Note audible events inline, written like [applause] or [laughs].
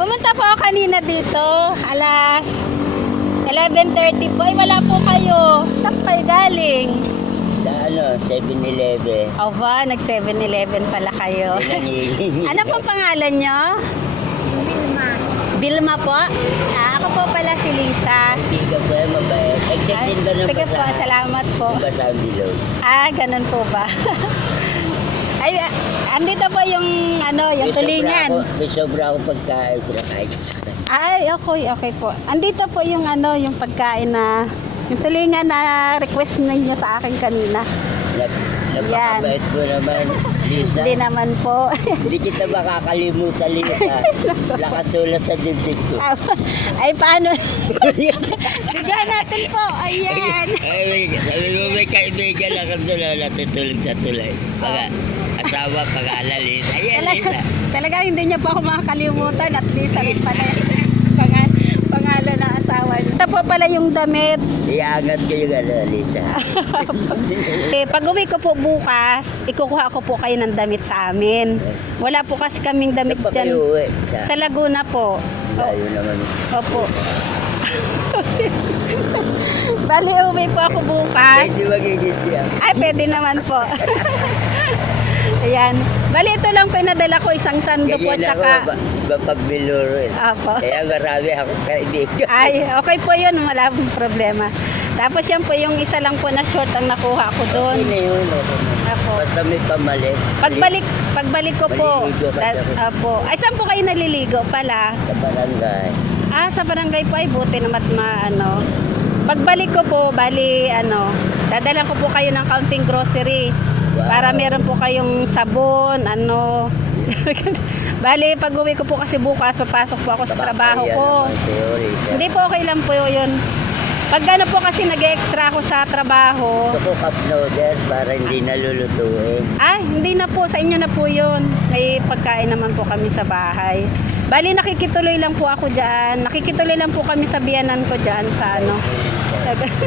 Pumunta po ako kanina dito, alas 11.30 po. Ay, wala po kayo. Saan po kayo galing? Sa ano, 7-Eleven. O ba, nag 7-Eleven pala kayo. Ano po pangalan nyo? Bilma. Bilma po? Ah, ako po pala si Lisa. Hindi ka po yan mabait. Ay, Nagtitinda ng sige po, salamat po. Basahan bilog. Ah, ganun po ba? [laughs] Ay, ah, andito po yung ano, yung tulingan. ako- May sobra akong pagkain. Pinakain ko sa kanya. Ay, okay, okay po. Andito po yung ano, yung pagkain na yung tulingan na request ninyo sa akin kanina. Nag, napakabait mo naman, Lisa. Hindi naman po. [laughs] Hindi kita makakalimutan, Lisa. Nakasulat sa dibdib ko. [laughs] Ay, paano? [laughs] Bigyan natin po. Ayan. Ay, sabi mo may kaibigan ako doon na natutulog sa tulay. Pag asawa, pag-alal, Lisa. Ayan, Talaga, Lisa. talaga hindi niya po ako makakalimutan. At least rin pala yung pangal, pangalan ng asawa niya. Ito po pala yung damit. Iangat ko yung ano, Lisa. [laughs] Eh, pag uwi ko po bukas, ikukuha ko po kayo ng damit sa amin. Wala po kasi kaming damit Saan pa dyan. kayo uwi? Sa, Sa Laguna po. layo naman. Opo. [laughs] Bali, uwi po ako bukas. Pwede magigiti ako. Ay, pwede naman po. [laughs] Ayan. Bali, ito lang po yung nadala ko, isang sando po, tsaka... ba- mapagbiluro eh. Opo. Kaya marami akong kaibigan. Ay, [laughs] okay po yun, wala pong problema. Tapos yan po, yung isa lang po na short ang nakuha ko doon. Okay na yun. Opo. Basta may pamalit. Pagbalik, pagbalik ko po. Maliligo ka Opo. Ay, saan po kayo naliligo pala? Sa barangay. Ah, sa barangay po ay buti naman ma, ano. Pagbalik ko po, bali, ano, dadala ko po kayo ng counting grocery. Wow. Para meron po kayong sabon, ano. [laughs] bali, pag uwi ko po kasi bukas, papasok po ako sa trabaho ko. Hindi po okay lang po yun. Pag ano po kasi nag-extra ako sa trabaho, Gusto ko cup noodles para hindi nalulutuin. Ah, hindi na po. Sa inyo na po yun. May pagkain naman po kami sa bahay. Bali, nakikituloy lang po ako dyan. Nakikituloy lang po kami sa biyanan ko dyan sa ano. [laughs]